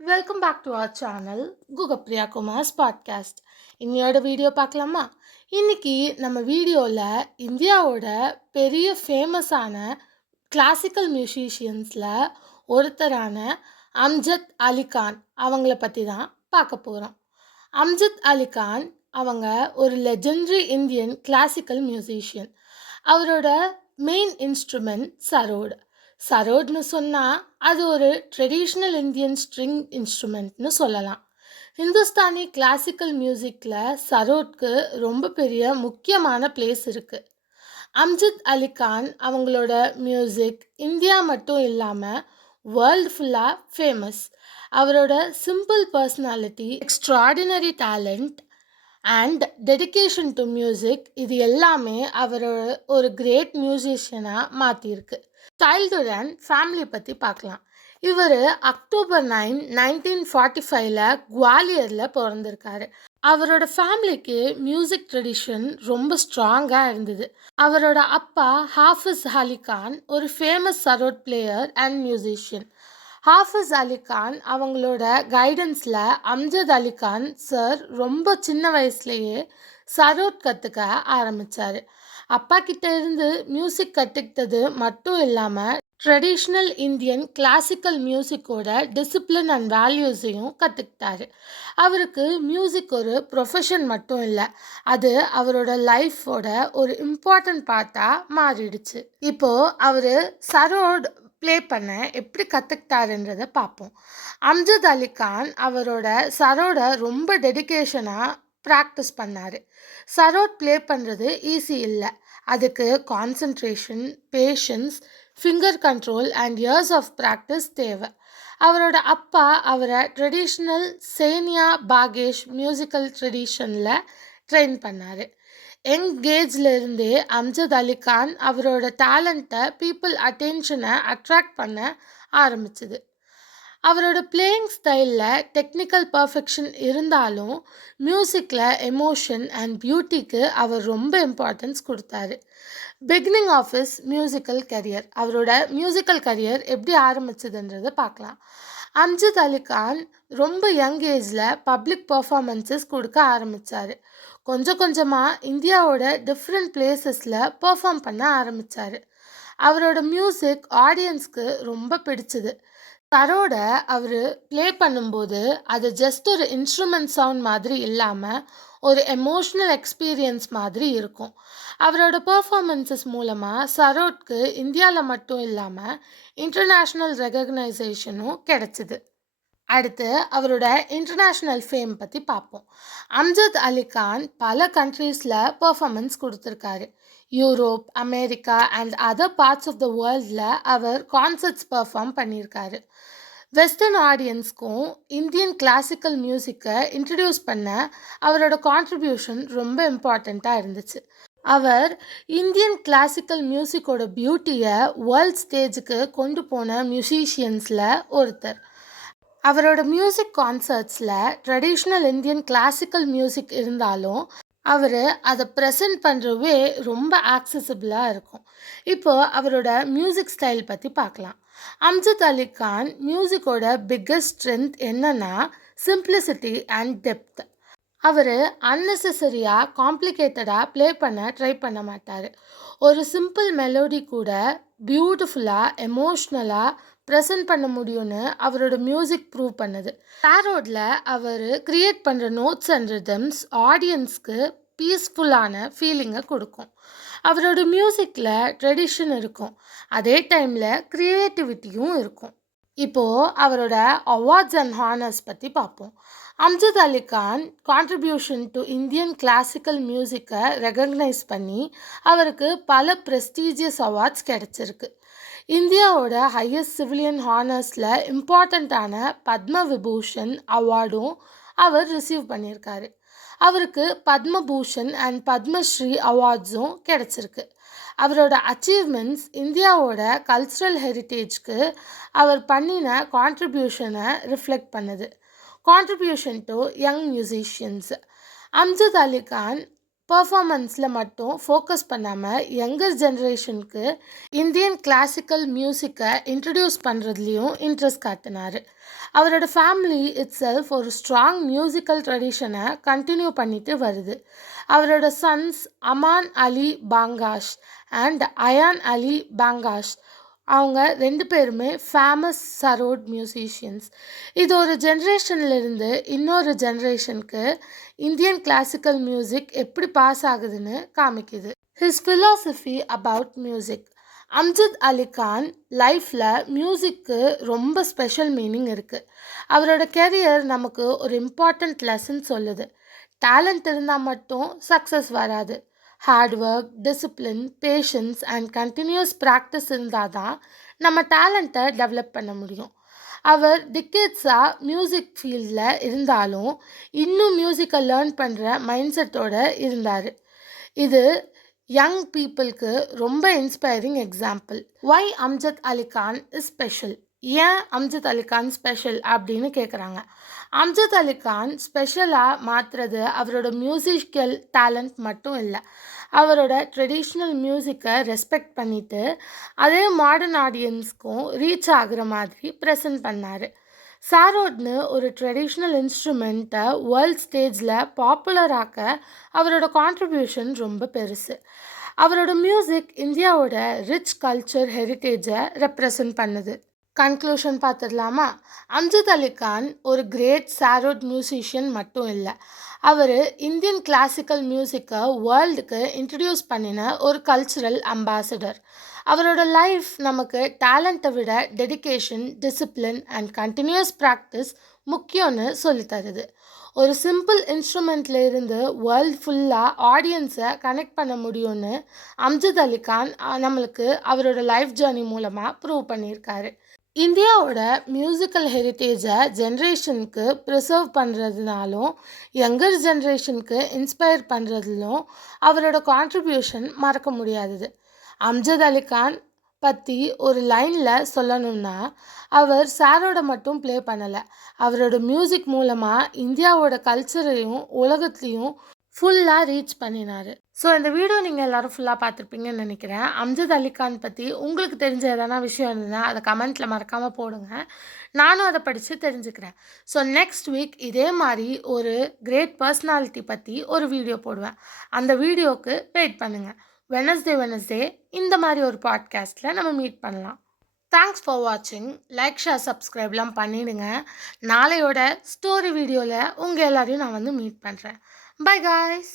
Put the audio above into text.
Welcome back to our channel Guhapriya Kumar's podcast. இன்னையோட video பார்க்கலாமா? இன்னைக்கு நம்ம வீடியோவில் இந்தியாவோட பெரிய ஃபேமஸான கிளாசிக்கல் மியூசிஷியன்ஸில் ஒருத்தரான அம்ஜத் அலி கான் அவங்கள பற்றி தான் பார்க்க போகிறோம். அம்ஜத் அலி கான் அவங்க ஒரு லெஜெண்டரி இந்தியன் கிளாசிக்கல் மியூசிஷியன். அவரோட மெயின் இன்ஸ்ட்ருமெண்ட் சரோட். சரோட்னு சொன்னால் அது ஒரு ட்ரெடிஷ்னல் இந்தியன் ஸ்ட்ரிங் இன்ஸ்ட்ருமெண்ட்னு சொல்லலாம். ஹிந்துஸ்தானி கிளாசிக்கல் மியூசிக்கில் சரோட்க்கு ரொம்ப பெரிய முக்கியமான பிளேஸ் இருக்குது. அம்ஜத் அலி கான் அவங்களோட மியூசிக் இந்தியா மட்டும் இல்லாமல் வேர்ல்டு ஃபுல்லாக ஃபேமஸ். அவரோட simple personality, extraordinary talent and dedication to music இது எல்லாமே அவரோட ஒரு கிரேட் மியூசிஷியனாக மாற்றிருக்கு. சைல்டுஹுட் அண்ட் ஃபேமிலி பற்றி பார்க்கலாம். இவர் அக்டோபர் 9, 1945 குவாலியரில் பிறந்திருக்காரு. அவரோட ஃபேமிலிக்கு மியூசிக் ட்ரெடிஷன் ரொம்ப ஸ்ட்ராங்காக இருந்தது. அவரோட அப்பா ஹாஃபிஸ் அலி கான் ஒரு famous sarod player and musician. Hafiz Ali Khan அவங்களோட கைடன்ஸில் அம்ஜத் அலி கான் சார் ரொம்ப சின்ன வயசுலேயே சரோட் கற்றுக்க ஆரம்பித்தார். அப்பா கிட்ட இருந்து மியூசிக் கற்றுக்கிட்டது மட்டும் இல்லாமல் ட்ரெடிஷ்னல் இந்தியன் கிளாசிக்கல் மியூசிக்கோட டிசிப்ளின் அண்ட் வேல்யூஸையும் கற்றுக்கிட்டாரு. அவருக்கு மியூசிக் ஒரு ப்ரொஃபஷன் மட்டும் இல்லை, அது அவரோட லைஃபோட ஒரு இம்பார்ட்டன்ட் பார்ட்டாக மாறிடுச்சு. இப்போது அவர் சரோட் ப்ளே பண்ண எப்படி கற்றுக்கிட்டாருன்றதை பார்ப்போம். அம்ஜத் அலி கான் அவரோட சரோட ரொம்ப டெடிகேஷனாக ப்ராக்டிஸ் பண்ணார். சரோட் ப்ளே பண்ணுறது ஈஸி இல்லை. அதுக்கு concentration, patience, finger control and years of practice தேவை. அவரோட அப்பா அவரை ட்ரெடிஷ்னல் சேனியா பாகேஷ் மியூசிக்கல் ட்ரெடிஷனில் ட்ரெயின் பண்ணார். யங் ஏஜ்ல இருந்தே அம்ஜத் அலி கான் அவரோட டேலண்ட்டை பீப்புள் அட்டென்ஷனை அட்ராக்ட் பண்ண ஆரம்பிச்சுது. அவரோட பிளேயிங் ஸ்டைலில் டெக்னிக்கல் பர்ஃபெக்ஷன் இருந்தாலும் மியூசிக்கில் எமோஷன் அண்ட் பியூட்டிக்கு அவர் ரொம்ப இம்பார்ட்டன்ஸ் கொடுத்தாரு. Beginning of his musical career, அவரோட மியூசிக்கல் கரியர் எப்படி ஆரம்பிச்சதுன்றதை பார்க்கலாம். அம்ஜத் அலி கான் ரொம்ப யங் ஏஜில் பப்ளிக் பர்ஃபார்மன்ஸஸ் கொடுக்க ஆரம்பித்தார். கொஞ்சம் கொஞ்சமாக இந்தியாவோட டிஃப்ரெண்ட் பிளேசஸில் பர்ஃபார்ம் பண்ண ஆரம்பித்தார். அவரோட மியூசிக் ஆடியன்ஸ்க்கு ரொம்ப பிடிச்சது. சரோட அவர் ப்ளே பண்ணும்போது அது ஜஸ்ட் ஒரு இன்ஸ்ட்ருமெண்ட் சவுண்ட் மாதிரி இல்லாமல் ஒரு எமோஷ்னல் எக்ஸ்பீரியன்ஸ் மாதிரி இருக்கும். அவரோட பர்ஃபார்மன்ஸஸ் மூலமாக சரோட்க்கு இந்தியாவில் மட்டும் இல்லாமல் இன்டர்நேஷ்னல் ரெகக்னைசேஷனும் கிடைச்சிது. அடுத்து அவரோட இன்டர்நேஷ்னல் ஃபேம் பற்றி பார்ப்போம். அம்ஜத் அலி கான் பல கண்ட்ரீஸில் பர்ஃபார்மன்ஸ் கொடுத்துருக்காரு. Europe, America and other parts of the வேர்ல்டில் அவர் கான்சர்ட்ஸ் பர்ஃபார்ம் பண்ணியிருக்காரு. வெஸ்டர்ன் ஆடியன்ஸ்க்கும் இந்தியன் கிளாசிக்கல் மியூசிக்கை இன்ட்ரடியூஸ் பண்ண அவரோட கான்ட்ரிபியூஷன் ரொம்ப இம்பார்ட்டண்ட்டாக இருந்துச்சு. அவர் இந்தியன் கிளாசிக்கல் மியூசிக்கோட பியூட்டியை வேர்ல்ட் ஸ்டேஜுக்கு கொண்டு போன மியூசிஷியன்ஸில் ஒருத்தர். அவரோட மியூசிக் கான்சர்ட்ஸில் ட்ரெடிஷ்னல் இந்தியன் கிளாசிக்கல் மியூசிக் இருந்தாலும் அவர் அதை ப்ரெசென்ட் பண்ணுறவே ரொம்ப ஆக்சசிபிளாக இருக்கும். இப்போது அவரோட மியூசிக் ஸ்டைல் பற்றி பார்க்கலாம். அம்ஜத் அலி கான் மியூசிக்கோட பிக்கஸ்ட் ஸ்ட்ரென்த் என்னன்னா சிம்பிளிசிட்டி அண்ட் டெப்த். அவர் அன்னெசரியாக காம்ப்ளிகேட்டடாக ப்ளே பண்ண ட்ரை பண்ண மாட்டார். ஒரு சிம்பிள் மெலோடி கூட பியூட்டிஃபுல்லாக எமோஷ்னலாக ப்ரெசென்ட் பண்ண முடியும்னு அவரோட மியூசிக் ப்ரூவ் பண்ணுது. சரோடில் அவர் க்ரியேட் பண்ணுற நோட்ஸ் அண்ட் ரிதம்ஸ் ஆடியன்ஸ்க்கு பீஸ்ஃபுல்லான ஃபீலிங்கை கொடுக்கும். அவரோட மியூசிக்கில் ட்ரெடிஷன் இருக்கும், அதே டைமில் க்ரியேட்டிவிட்டியும் இருக்கும். இப்போது அவரோட அவார்ட்ஸ் அண்ட் ஹானர்ஸ் பற்றி பார்ப்போம். Amjad Ali Khan contribution to Indian classical மியூசிக்கை ரெகக்னைஸ் பண்ணி அவருக்கு பல ப்ரெஸ்டீஜியஸ் அவார்ட்ஸ் கிடச்சிருக்கு. இந்தியாவோட ஹையஸ்ட் சிவிலியன் ஹானர்ஸில் இம்பார்ட்டண்ட்டான பத்ம விபூஷன் அவார்டும் அவர் ரிசீவ் பண்ணியிருக்காரு. அவருக்கு பத்மபூஷன் அண்ட் பத்மஸ்ரீ அவார்ட்ஸும் கிடச்சிருக்கு. அவரோட அச்சீவ்மெண்ட்ஸ் இந்தியாவோட கல்ச்சுரல் ஹெரிட்டேஜ்க்கு அவர் பண்ணின கான்ட்ரிபியூஷனை ரிஃப்ளெக்ட் பண்ணுது. Contribution to young musicians. Amjad Ali Khan பெர்ஃபார்மன்ஸில் மட்டும் ஃபோக்கஸ் பண்ணாமல் யங்கர் ஜென்ரேஷனுக்கு இந்தியன் கிளாசிக்கல் மியூசிக்கை இன்ட்ரடியூஸ் பண்ணுறதுலையும் இன்ட்ரெஸ்ட் காட்டினார். அவரோட ஃபேமிலி இட் செல்ஃப் ஒரு ஸ்ட்ராங் மியூசிக்கல் ட்ரெடிஷனை கண்டினியூ பண்ணிட்டு வருது. அவரோட சன்ஸ் அமான் அலி பாங்காஷ் அண்ட் அயான் அலி பாங்காஷ் அவங்க 2 பேருமே ஃபேமஸ் சரோட் மியூசிஷியன்ஸ். இது ஒரு ஜென்ரேஷன்லேருந்து இன்னொரு ஜென்ரேஷனுக்கு இந்தியன் கிளாசிக்கல் மியூசிக் எப்படி பாஸ் ஆகுதுன்னு காமிக்குது. His philosophy about music. Amjad Ali Khan லைஃப்பில் மியூசிக்கு ரொம்ப ஸ்பெஷல் மீனிங் இருக்குது. அவரோட கெரியர் நமக்கு ஒரு இம்பார்ட்டண்ட் லெசன் சொல்லுது. டேலண்ட் இருந்தால் மட்டும் சக்ஸஸ் வராது. Hard work, discipline, patience and continuous practice இருந்தால் தான் நம்ம டேலண்ட்டை டெவலப் பண்ண முடியும். அவர் டிக்கேட்ஸாக மியூசிக் ஃபீல்டில் இருந்தாலும் இன்னும் மியூசிக்கை லேர்ன் பண்ணுற மைண்ட் செட்டோடு இருந்தார். இது யங் பீப்புளுக்கு ரொம்ப inspiring example. Why Amjad Ali Khan is special? ஏன் அம்ஜத் அலி கான் ஸ்பெஷல் அப்படின்னு கேட்குறாங்க. அம்ஜத் அலி கான் ஸ்பெஷலாக மாற்றுறது அவரோட மியூசிக்கல் டேலண்ட் மட்டும் இல்லை, அவரோட ட்ரெடிஷ்னல் மியூசிக்கை ரெஸ்பெக்ட் பண்ணிவிட்டு அதே மாடர்ன் ஆடியன்ஸ்க்கும் ரீச் ஆகுற மாதிரி ப்ரெசென்ட் பண்ணார். சாரோட்னு ஒரு ட்ரெடிஷ்னல் இன்ஸ்ட்ருமெண்ட்டை வேர்ல்ட் ஸ்டேஜில் பாப்புலர் ஆக்க அவரோட கான்ட்ரிபியூஷன் ரொம்ப பெருசு. அவரோட மியூசிக் இந்தியாவோட ரிச் கல்ச்சர் ஹெரிட்டேஜை ரெப்ரசன்ட் பண்ணுது. கன்க்ளூஷன் பார்த்துடலாமா? அம்ஜத் அலி கான் ஒரு கிரேட் சாரோட் மியூசிஷியன் மட்டும் இல்லை, அவர் இந்தியன் கிளாசிக்கல் மியூசிக்கை வேர்ல்டுக்கு இன்ட்ரடியூஸ் பண்ணின ஒரு கல்ச்சுரல் அம்பாசடர். அவரோட லைஃப் நமக்கு டேலண்ட்டை விட dedication, discipline and continuous practice முக்கியம்னு சொல்லித்தருது. ஒரு சிம்பிள் இன்ஸ்ட்ருமெண்ட்ல இருந்து வேர்ல்டு ஃபுல்லாக ஆடியன்ஸை கனெக்ட் பண்ண முடியும்னு அம்ஜத் அலி கான் நம்மளுக்கு அவரோட லைஃப் ஜேர்னி மூலமாக ப்ரூவ் பண்ணியிருக்காரு. இந்தியாவோட மியூசிக்கல் ஹெரிட்டேஜை ஜென்ரேஷனுக்கு ப்ரிசர்வ் பண்ணுறதுனாலும் யங்கர் ஜென்ரேஷனுக்கு இன்ஸ்பயர் பண்ணுறதுலும் அவரோட கான்ட்ரிபியூஷன் மறக்க முடியாதது. அம்ஜத் அலி கான் பற்றி ஒரு லைனில் சொல்லணும்னா, அவர் சாரோட மட்டும் ப்ளே பண்ணலை, அவரோட மியூசிக் மூலமாக இந்தியாவோட கல்ச்சரையும் உலகத்துலேயும் ஃபுல்லாக ரீச் பண்ணினார். ஸோ இந்த வீடியோ நீங்கள் எல்லோரும் ஃபுல்லாக பார்த்துருப்பீங்கன்னு நினைக்கிறேன். அம்ஜத் அலி கான் பற்றி உங்களுக்கு தெரிஞ்ச எதனா விஷயம் இருந்ததுன்னா அதை கமெண்ட்டில் மறக்காமல் போடுங்க, நானும் அதை படித்து தெரிஞ்சுக்கிறேன். ஸோ நெக்ஸ்ட் வீக் இதே மாதிரி ஒரு கிரேட் பர்சனாலிட்டி பற்றி ஒரு வீடியோ போடுவேன். அந்த வீடியோவுக்கு வெயிட் பண்ணுங்கள். வெனஸ்டே இந்த மாதிரி ஒரு பாட்காஸ்ட்டில் நம்ம மீட் பண்ணலாம். தேங்க்ஸ் ஃபார் வாட்சிங். லைக், ஷேர், சப்ஸ்கிரைப்லாம் பண்ணிவிடுங்க. நாளையோட ஸ்டோரி வீடியோவில் உங்கள் எல்லாரையும் நான் மீட் பண்ணுறேன். By guys.